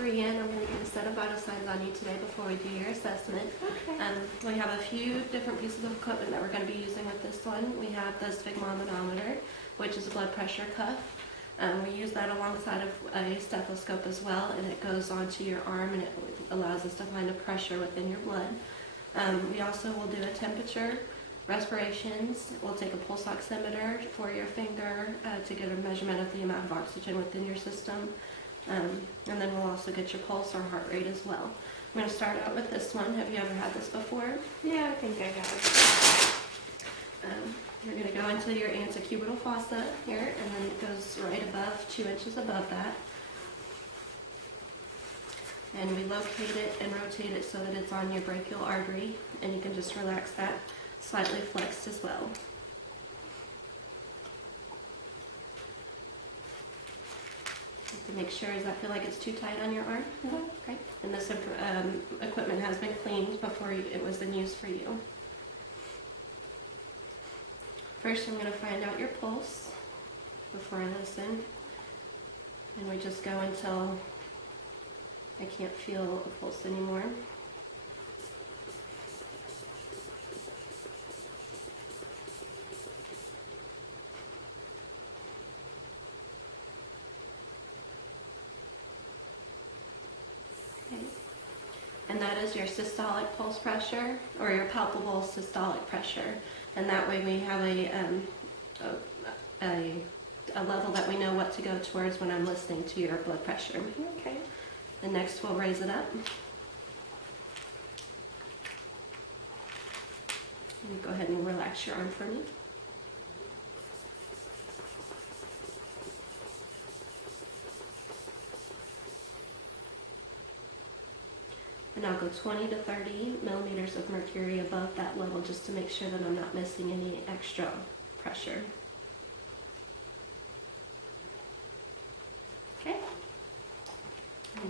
agree in. I'm going to get a set of vital signs on you today before we do your assessment. Okay. We have a few different pieces of equipment that we're going to be using with this one. We have the sphygmomanometer, which is a blood pressure cuff. We use that alongside of a stethoscope as well, and it goes onto your arm and it allows us to find the pressure within your blood. We also will do a temperature, respirations. We'll take a pulse oximeter for your finger to get a measurement of the amount of oxygen within your system. And then we'll also get your pulse or heart rate as well. I'm going to start out with this one. Have you ever had this before? Yeah, I think I have. You're going to go into your antecubital fossa here, and then it goes right above, 2 inches above that. And we locate it and rotate it so that it's on your brachial artery, and you can just relax that slightly flexed as well. To make sure, does that feel like it's too tight on your arm? Mm-hmm. Okay. And this equipment has been cleaned before it was in use for you. First, I'm going to find out your pulse before I listen. And we just go until I can't feel a pulse anymore. Okay. And that is your systolic pulse pressure, or your palpable systolic pressure. And that way we have a level that we know what to go towards when I'm listening to your blood pressure. Okay. And next we'll raise it up. And go ahead and relax your arm for me. And I'll go 20 to 30 millimeters of mercury above that level just to make sure that I'm not missing any extra pressure. Okay.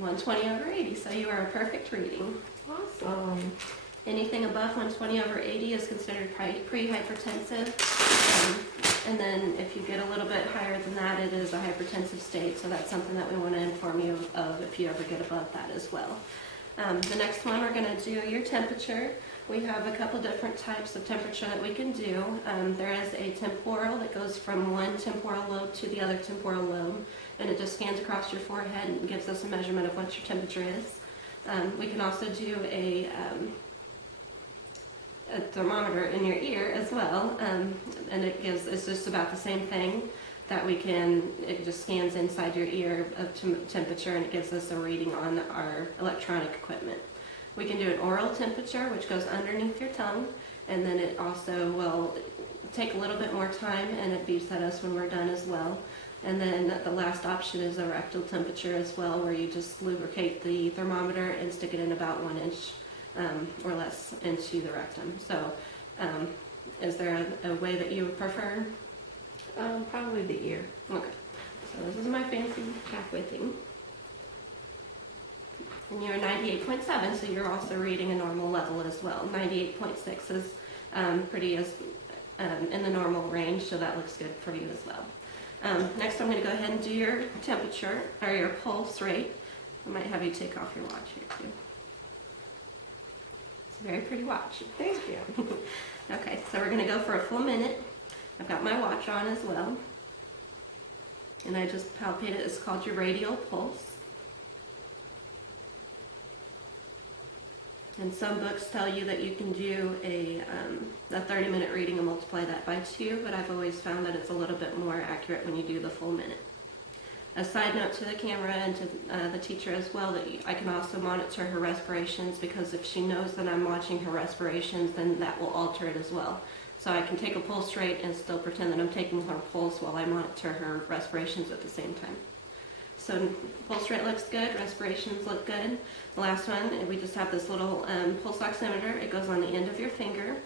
120/80, so you are a perfect reading. Awesome. Anything above 120/80 is considered pre-hypertensive. And then if you get a little bit higher than that, it is a hypertensive state, so that's something that we want to inform you of if you ever get above that as well. The next one, we're going to do your temperature. We have a couple different types of temperature that we can do. There is a temporal that goes from one temporal lobe to the other temporal lobe, and it just scans across your forehead and gives us a measurement of what your temperature is. We can also do a thermometer in your ear as well, and it's just about the same thing. It just scans inside your ear of temperature, and it gives us a reading on our electronic equipment. We can do an oral temperature, which goes underneath your tongue, and then it also will take a little bit more time, and it beeps at us when we're done as well. And then the last option is a rectal temperature as well, where you just lubricate the thermometer and stick it in about 1 inch or less into the rectum. So is there a way that you would prefer? Probably the ear. Okay, so this is my fancy halfway thing. And you're 98.7, so you're also reading a normal level as well. 98.6 is pretty in the normal range, so that looks good for you as well. Next, I'm going to go ahead and do your temperature, or your pulse rate. I might have you take off your watch here too. It's a very pretty watch. Thank you. Okay, so we're going to go for a full minute. I've got my watch on as well. And I just palpate it. It's called your radial pulse. And some books tell you that you can do a 30-minute reading and multiply that by 2, but I've always found that it's a little bit more accurate when you do the full minute. A side note to the camera and to the teacher as well, that I can also monitor her respirations, because if she knows that I'm watching her respirations, then that will alter it as well. So I can take a pulse rate and still pretend that I'm taking her pulse while I monitor her respirations at the same time. So pulse rate looks good, respirations look good. The last one, we just have this little pulse oximeter. It goes on the end of your finger,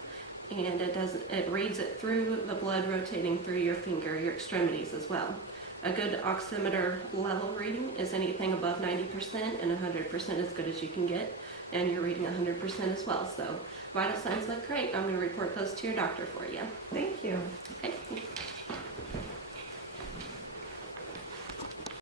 and it reads it through the blood rotating through your finger, your extremities as well. A good oximeter level reading is anything above 90%, and 100% as good as you can get, and you're reading 100% as well. So vital signs look great. I'm going to report those to your doctor for you. Thank you. Okay.